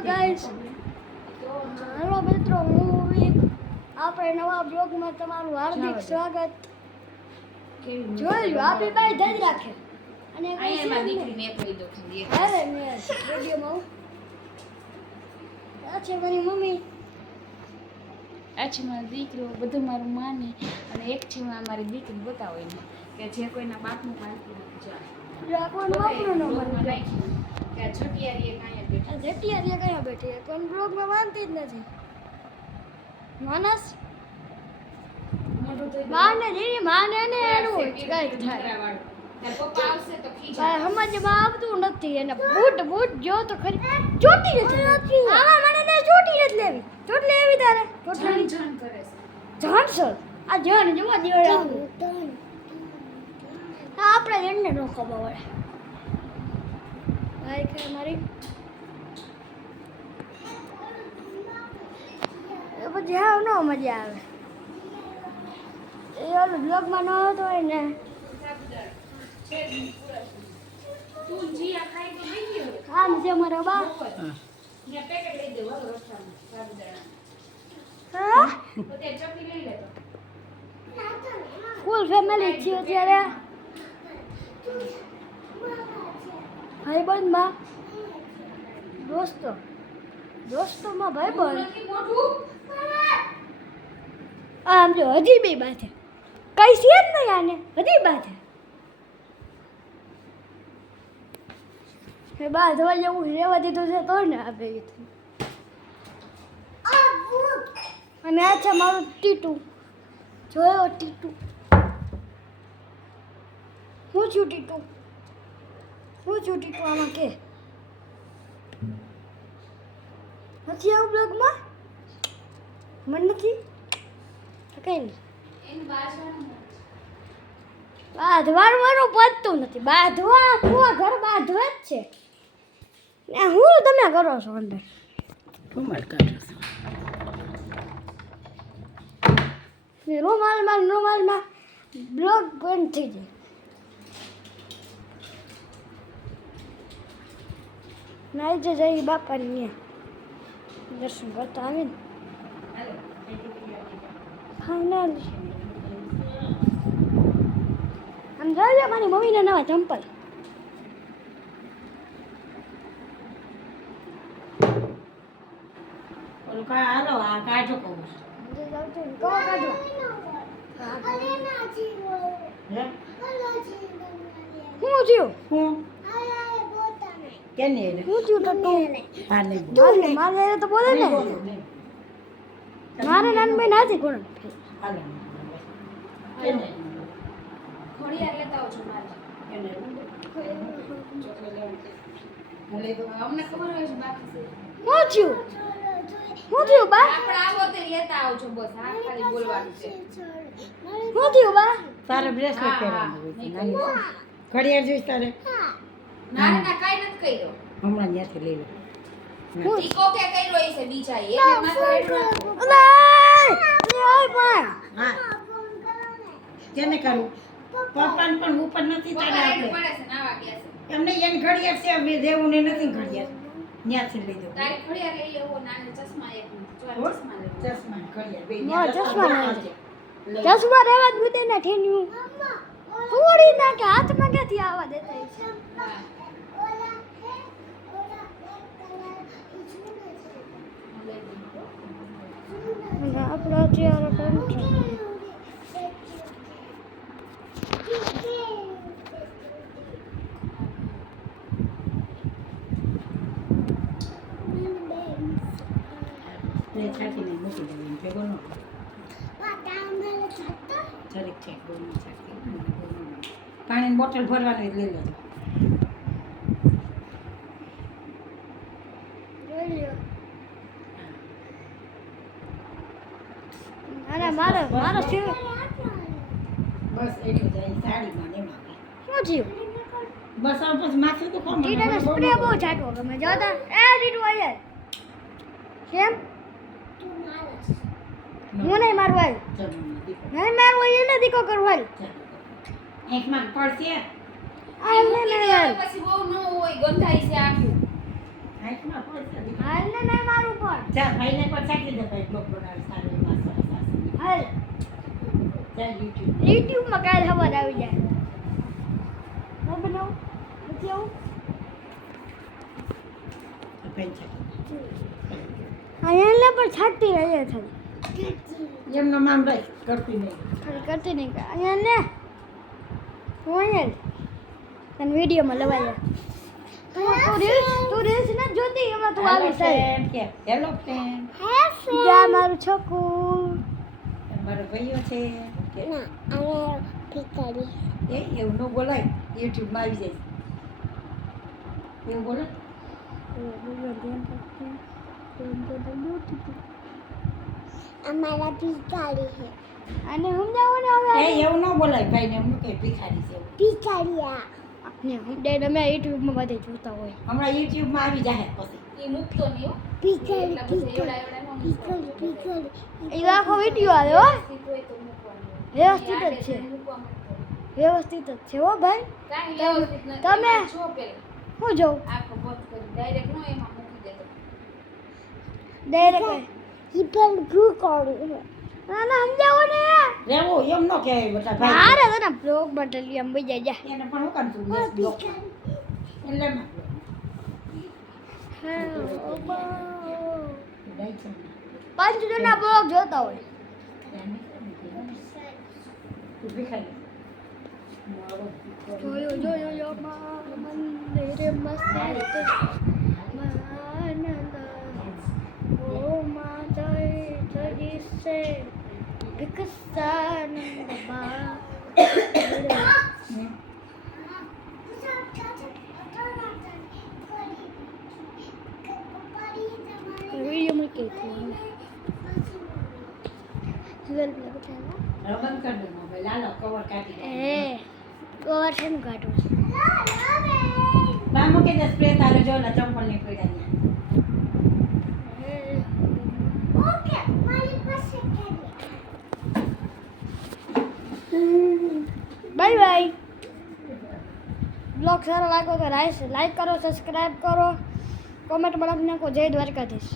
Guys hello મિત્રો હું આપણે નવા બ્લોગમાં તમારું હાર્દિક સ્વાગત જોયું આપી બાઈ ધજ રાખે અને અહીંયા દીકરીને એક લઈ દો ખાલી એક. અરે મેં વિડિયોમાં આ છે મારી મમ્મી આ છે મારો દીકરો બધું મારું માને અને એક છે મારી દીકરી બતાવો એને કે જે કોઈના બાપનું પાલતું નથી જા રાખવાનું આપણું ન મને કે આ છોટિયારી એક અહીંયા બેઠી આ જેટિયા કયા બેઠી છે કોઈ બ્લોગમાં માનતી જ નથી માનસ મોઢું તો માને જેની માને ને એનું કઈક થાય વાળું તાર પપ્પા આવશે તો ખીજા ભાઈ સમજમાં આવતું નથી એને બૂટ જો તો ખરી ચોટી નથી આમાં મને ને ચોટી નથી લેવી ચોટ લેવી તારે ચોટ જણ લેવી જણ કરે છે જાણશો આ જણ જોવા દેવડા આપણે એને નો ખબર પડે ભાઈ કે મારી એ પછી હા નો મજા આવે એ ઓલું બ્લોગમાં ન આવતો હોય ને તું જીયા ખાઈ તો લઈ ગયો આમ છે મારા બા ને પેકેટ લઈ દે વાળો રસ્તામાં સાબુદાણા હા તો તે ચપટી લઈ લેતો ફૂલ ફેમિલી છે અત્યારે ભાઈબંધમાં દોસ્તોમાં ભાઈબંધ નથી મોઢું આમ જો હજી બે બાથે કઈ છે જ નહીં આને હજી બાથે એ બા ધોવા જેવું રહેવા દીધું છે તો ને આ ભેગી અને આ છે મારું ટીટુ જોયો ટીટુ હું છું ટીટુ આમાં કે નથી આવું બ્લોગમાં મને નથી કઈ નહીં એન બાજવાનું બાંધવાનું પતતું નથી બાંધવા આખું ઘર બાંધવે જ છે ને હું તમે કરો છો અંદર રૂમાલ કાઢો છો. રૂમાલમાં બ્લોગ બંધ થઈ જાય નાઈ જે જઈ બાપાની દર્શન કરતા આવીને ફાઇનલ આમ જોઈ મારી મમ્મીના નવા ચંપલ ઓલું હાલો આ કાઢો કહું કવા કાઢવા હે હું થયું હું કેને એને હું થયું ટટ્ટુ હા નહીં મારે મારે તો બોલે ને મારે નાનભાઈ નથી કોણ હાલો કેને ઘડિયાળ લેતા આવજો મારે કેને ભલે તો અમને ખબર હોય છે બાકી છે હું થયું બા આપણે આવો તે લેતા આવજો બસ હા ખાલી બોલવાનું છે હું થયું બા તારે બ્રેસલેટ પહેરવાનું હોય છે નાની ઘડિયાળ જોઈશ તારે ના ના કાઈ નથી કર્યો હમણાં ત્યાંથી લઈ લો ઈકો કે કર્યો છે બીજા એને માથે રેડવાનું હા કેને કરું પપ્પાને પણ ઉપર નથી તારે આપણે પડે છે નાવા ગયા છે એમને એને ઘડિયાળ છે હવે દેવું ને નથી ઘડિયાળ ત્યાંથી લઈ દો તારી ઘડિયાળ લઈ લેવો નાને ચશ્મા એક હો? ચશ્મા લેવો ચશ્મા ને ઘડિયાળ બે ના, ચશ્મા ના આવજે. લઈ લો. ચશ્મા રહેવા જ બધે ના ઠેન્યું થોડી ના કે હાથમાં ક્યાંથી આવવા દેતા છે હા અને આપણે અત્યારે કંટ્રોલ બે છાંટીને મૂકી દેવાની ભેગો ન કરો. જરીક છે બહુ ન છાંટી. પાણીની બોટલ ભરવાની લઈ લેજો જોઈ લ્યો અને મારો શિવ બસ એટલું જાય સાડીમાં ને એમાં શું થયું બસ હવે પછી માથું તો કોણ ટીટાને સ્પ્રે બહુ છાંટવો ગમે જોતા એ ટીટુ આયે કેમ હું નહીં મારું આવ્યું નહીં મારું હોય એને દીકો કરવું એકમાં પડશે આ એમને નહીં મારું પછી બહુ ન હોય ગંધાઈ છે આખું હાથમાં પડશે દીકરી. હાલને નહીં મારું પણ જા ભાઈને પણ સાકી દે ભાઈ બ્લોગ બનાવે સારું એમાં સરસ હશે. હાલ જા YouTube. યુટ્યુબમાં કાલ ખબર આવી જાય હું બનાવું નથી આવું આ પેન છાંટી. અહીંયા પણ છાંટતી રહીએ થોડી એમનો મામ રાખ કરતી નહીં. થોડી કરતી નહીં અહીંયા ને હું અહીંયા તને વિડીયોમાં લવાય તું રીલ્સ નથી જોતી એમાં તું આવી સાહેબ કે હેલો ફ્રેન્ડ. જા મારું છોકું મારો ભાઈઓ છે કે ના હવે ભીખારી એ એવું ન બોલાય YouTube માં આવી જાય એવું બોલે. અમારા ભીખારી છે અને સમજાવો ને હવે એ એવું ન બોલાય ભાઈને એમ કે ભિખારી છે એવું. ભીખારીયા ને સમજાય અમે યુટ્યુબમાં બધે જોતા હોય હમણાં YouTube માં આવી જાય પછી. એ મૂકતો નહીં હો ભીખારી એટલા બધા એવડા એવડા ન મૂકતો. એ આખો વિડીયો આવ્યો હો વ્યવસ્થિત હોય તો મૂકવાનું. વ્યવસ્થિત જ યાદ છે એટલે મૂકવા માંડતો. વ્યવસ્થિત જ છે હો ભાઈ કાંઈ વ્યવસ્થિત નથી. તમે- એમાં છો પેલા હું જોઉં આખો બંધ કરી ડાયરેક્ટ નો એમાં મૂકી દેતો. ડાયરેક્ટ ઈ પણ ભૂ કરું ના ના સમજાવો ને રહેવું એમ ન કહેવાય બેટા ભાઈ. મારે તને બ્લોગ બટલી આમ બઈ જાય એને પણ હું કામ તું yes block. એટલે ના પાંચ જણા બ્લોગ જોતા હોય તું ભિખારી. જોયો જોયો યો મંદિર મસ્ત ઓ માતા તજી સે વિકસાન બા વિડિયો में के थे વેલ લગતા હવે બંધ કરી દો મોબાઈલ. હાલો કવર કાઢી દો. એ કવર છે ને કાઢું બા મૂકી દે સ્પ્રે તારે જો ને ચંપલ ની પડ્યા ત્યાં. ઓકે મારી પાસે બાય બાય બ્લોગ સારો લાગ્યો તો લાઈક કરો સબસ્ક્રાઇબ કરો કોમેન્ટ માં લખી નાખો જય દ્વારકાધીશ.